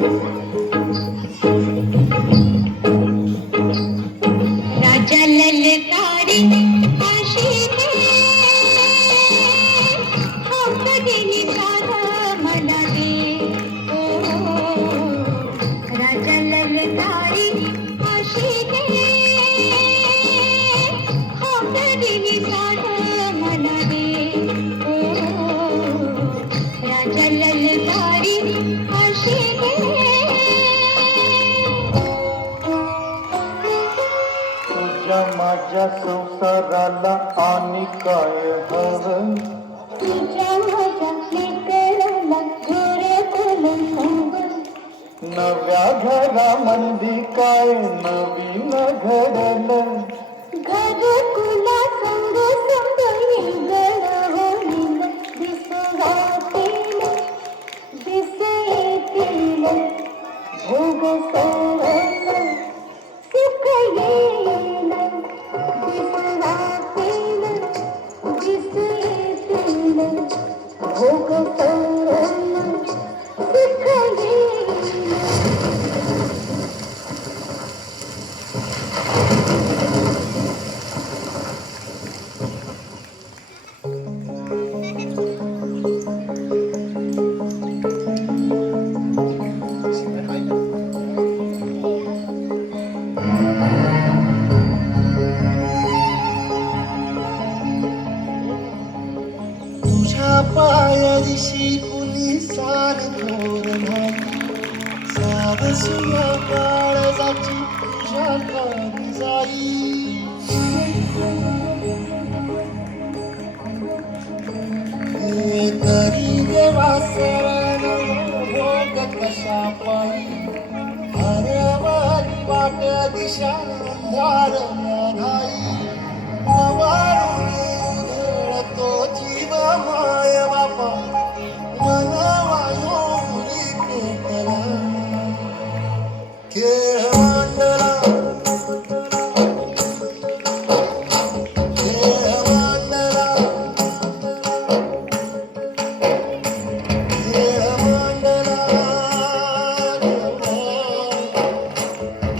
राजा ललकारी आशी देनी सारा मला दे राजा ललकारी आशी देनी सारा मला दे राजा ललकारी आशी तुझ्या माझ्या संसाराला आणि काय हवं तुझ्या माझ्या लेकराला घर बोलून सांगून नव्या घरामंदी काय नवीन घडलं घरकुला संग संग इंगळ होईल दिसू राहतील दिस येतील भोग सरळ सुख येईल दिसू राहतील दिस येतील भोग सरळ सुख येईल तुझ्या पायादिशी कुणी सार थोर नाही साध सुया काळजाची तुझ्या कारी जाई हे तरी देवा सरण भोग कशा पायी अरे वारी वाट्या दिशा अंधार नाही तो जीव माय बापा मनवायो मुली पेटला खेळ मांडला खेळ मांडला खेळ मांडला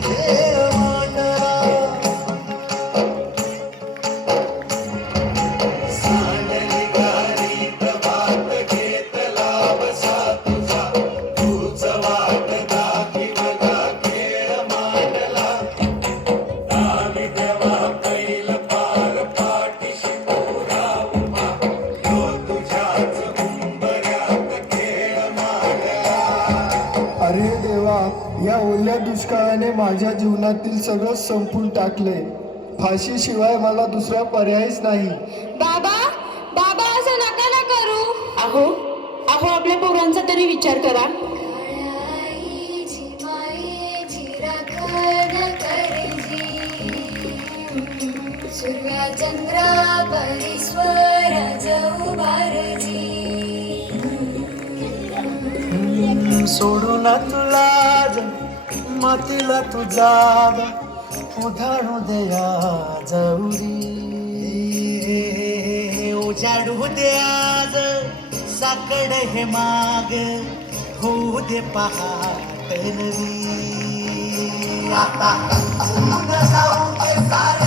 खेळ मांडला सांडली गारीत वाट घेतला बसा तुझा तूच वाट दाखी बघा खेळ मांडला दावी देवा कैल पार पाठीशी पुरा उभा तो तुझ्याच उंबऱ्यात खेळ मांडला अरे देवा या ओल्या दुष्काळाने माझ्या जीवनातील सगळं संपून टाकले फाशीशिवाय मला दुसरा पर्यायच नाही बाबा बाबा असं नका ना करू अहो अहो आपल्या पोरांचा तरी विचार करा आईची मायेची राखण करजी सूर्या चंद्रा परीश्वर जाऊ बारजी सोडून तुला मातीला तुझा उधाणू दया जवरी उजाडू दे आज साकड हे माग होऊ दे पहाट नवी आता जाऊ दे सार